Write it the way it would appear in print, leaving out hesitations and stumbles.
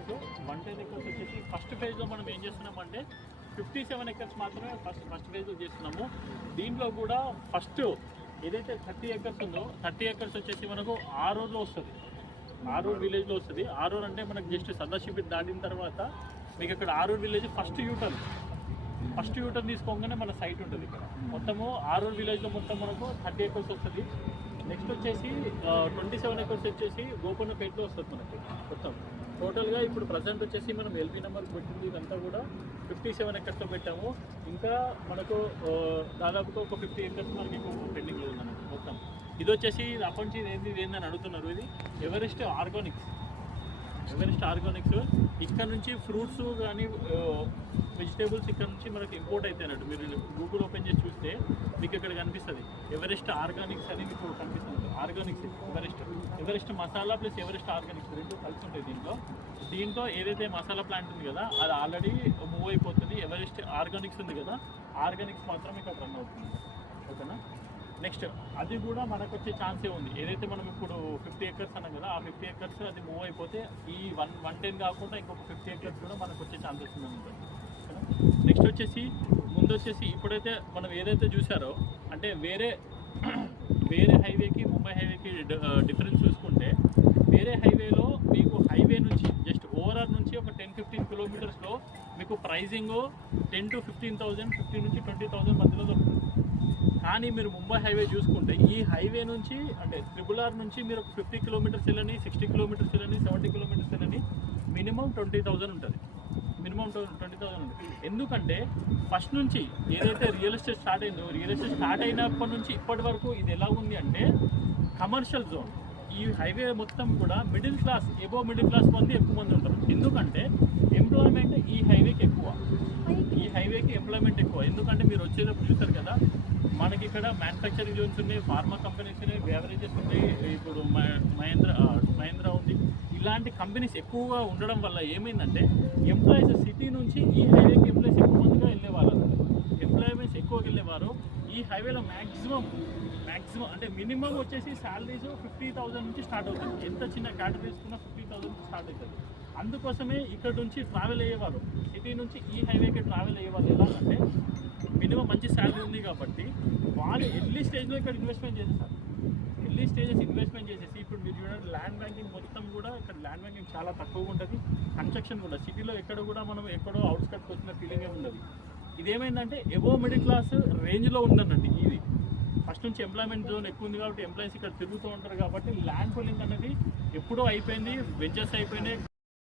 Acres 110 acres వచ్చేసి first ఫేజ్లో మనం ఏం చేస్తున్నామంటే 57 ఎకర్స్ మాత్రమే ఫస్ట్ ఫేజ్లో చేస్తున్నాము. దీంట్లో కూడా ఫస్ట్ ఏదైతే 30 ఎకర్స్ ఉందో 30 ఎకర్స్ వచ్చేసి మనకు ఆరూరులో వస్తుంది. ఆరూరు విలేజ్లో వస్తుంది. ఆరూరు అంటే మనకు జస్ట్ సదాశివపేట దాటిన తర్వాత మీకు ఇక్కడ ఆరూరు విలేజ్ ఫస్ట్ యూటర్న్ తీసుకోగానే మన సైట్ ఉంటుంది. ఇక్కడ మొత్తము ఆరూరు విలేజ్లో మొత్తం మనకు 30 ఎకర్స్ వస్తుంది. నెక్స్ట్ వచ్చేసి 27 ఎకర్స్ వచ్చేసి గోపన్నపేటలో వస్తుంది మనకి మొత్తం. టోటల్గా ఇప్పుడు ప్రజెంట్ వచ్చేసి మనం ఎల్బీ నెంబర్ పెట్టింది ఇదంతా కూడా 57 ఎకర్స్లో పెట్టాము. ఇంకా మనకు దాదాపుగా ఒక 50 ఎకర్స్ మనకి పెండింగ్లో ఉందన్నమాట మొత్తం. ఇది వచ్చేసి అప్పటి నుంచి ఏందని అడుగుతున్నారు. ఇది ఎవరెస్ట్ ఆర్గానిక్స్ ఇక్కడ నుంచి ఫ్రూట్స్ కానీ వెజిటేబుల్స్ ఇక్కడ నుంచి మనకి ఇంపోర్ట్ అయితే అన్నట్టు. మీరు గూగుల్ ఓపెన్ చేసి చూస్తే మీకు ఇక్కడ కనిపిస్తుంది ఎవరెస్ట్ ఆర్గానిక్స్ అని మీకు కనిపిస్తుంది. Organics Everest masala plus Everest Organics రెండు కలిసి ఉంటాయి దీంట్లో ఏదైతే మసాలా ప్లాంట్ ఉంది కదా అది ఆల్రెడీ మూవ్ అయిపోతుంది. ఎవరెస్ట్ ఆర్గానిక్స్ ఉంది కదా ఆర్గానిక్స్ మాత్రం ఇక్కడ రన్ అవుతుంది. ఓకేనా. నెక్స్ట్ అది కూడా మనకు వచ్చే ఛాన్సే ఉంది. ఏదైతే మనం ఇప్పుడు 50 ఎకర్స్ అన్నాం కదా ఆ 50 ఎకర్స్ అది మూవ్ అయిపోతే ఈ 110 కాకుండా ఇంకొక 50 ఎకర్స్ కూడా మనకు వచ్చే ఛాన్సెస్ ఉంటుంది. నెక్స్ట్ వచ్చేసి ముందు వచ్చేసి ఇప్పుడైతే మనం ఏదైతే చూసారో అంటే వేరే హైవేకి ముంబై హైవేకి డిఫరెన్స్ చూసుకుంటే వేరే హైవేలో మీకు హైవే నుంచి జస్ట్ ఓవరాల్ నుంచి ఒక 10-15 కిలోమీటర్స్లో మీకు ప్రైజింగ్ 10 to 15,000 15 నుంచి 20,000 మధ్యలో దొరుకుతుంది. కానీ మీరు ముంబై హైవే చూసుకుంటే ఈ హైవే నుంచి అంటే RRR నుంచి మీరు 50 కిలోమీటర్స్ వెళ్ళని 60 కిలోమీటర్స్ వెళ్ళని 70 కిలోమీటర్స్ వెళ్ళని మినిమం 20,000 ఉంటుంది. ఎందుకంటే ఫస్ట్ నుంచి ఏదైతే రియల్ ఎస్టేట్ స్టార్ట్ అయిందో రియల్ ఎస్టేట్ స్టార్ట్ అయినప్పటి నుంచి ఇప్పటి వరకు ఇది ఎలా ఉంది అంటే కమర్షియల్ జోన్. ఈ హైవే మొత్తం కూడా మిడిల్ క్లాస్ మంది ఎక్కువ మంది ఉంటారు. ఎందుకంటే ఎంప్లాయ్మెంట్ ఈ హైవేకి ఎక్కువ. ఎందుకంటే మీరు వచ్చేటప్పుడు చూస్తారు కదా మనకి ఇక్కడ మ్యానుఫ్యాక్చరింగ్ జోన్స్ ఉన్నాయి, ఫార్మా కంపెనీస్ ఉన్నాయి, బెవరేజెస్ ఉన్నాయి, ఇప్పుడు మహేంద్ర ఉంది. ఇలాంటి కంపెనీస్ ఎక్కువగా ఉండడం వల్ల ఏమైందంటే ఎంప్లాయీస్ సిటీ నుంచి ఈ హైవేకి ఎంప్లాయీస్ ఎక్కువ మందిగా వెళ్ళేవాళ్ళు. ఎంప్లాయ్మెంట్స్ ఎక్కువగా వెళ్ళేవారు. ఈ హైవేలో మ్యాక్సిమం అంటే మినిమం వచ్చేసి శాలరీస్ 50,000 నుంచి స్టార్ట్ అవుతుంది. ఎంత చిన్న క్యాటర్ తీసుకున్నా 50,000 నుంచి స్టార్ట్ అవుతుంది. అందుకోసమే ఇక్కడ నుంచి ట్రావెల్ అయ్యేవారు సిటీ నుంచి ఈ హైవేకి ట్రావెల్ అయ్యేవాళ్ళు. ఎలాగంటే మినిమం మంచి శాలరీ ఉంది కాబట్టి వాళ్ళు ఎర్లీ స్టేజ్లో ఇక్కడ ఇన్వెస్ట్మెంట్ చేసేసారు. ఇన్వెస్ట్మెంట్ చేసేసి ఇప్పుడు మీరు చూడండి ల్యాండ్ బ్యాంకింగ్ మొత్తం కూడా ఇక్కడ ల్యాండ్ బ్యాంకింగ్ చాలా తక్కువగా ఉంటుంది. కన్స్ట్రక్షన్ కూడా సిటీలో ఎక్కడ కూడా మనం ఎక్కడో అవుట్స్కట్కి వచ్చిన ఫీలింగ్ ఉండదు. ఇదేమైందంటే ఎబో మిడిల్ క్లాస్ రేంజ్లో ఉందన్నట్టు. ఇది ఫస్ట్ నుంచి ఎంప్లాయ్మెంట్ జోన్ ఎక్కువ ఉంది కాబట్టి ఎంప్లాయీస్ ఇక్కడ తిరుగుతూ ఉంటారు కాబట్టి ల్యాండ్ పూలింగ్ అనేది ఎప్పుడో అయిపోయింది. వెంచర్స్ అయిపోయినాయి.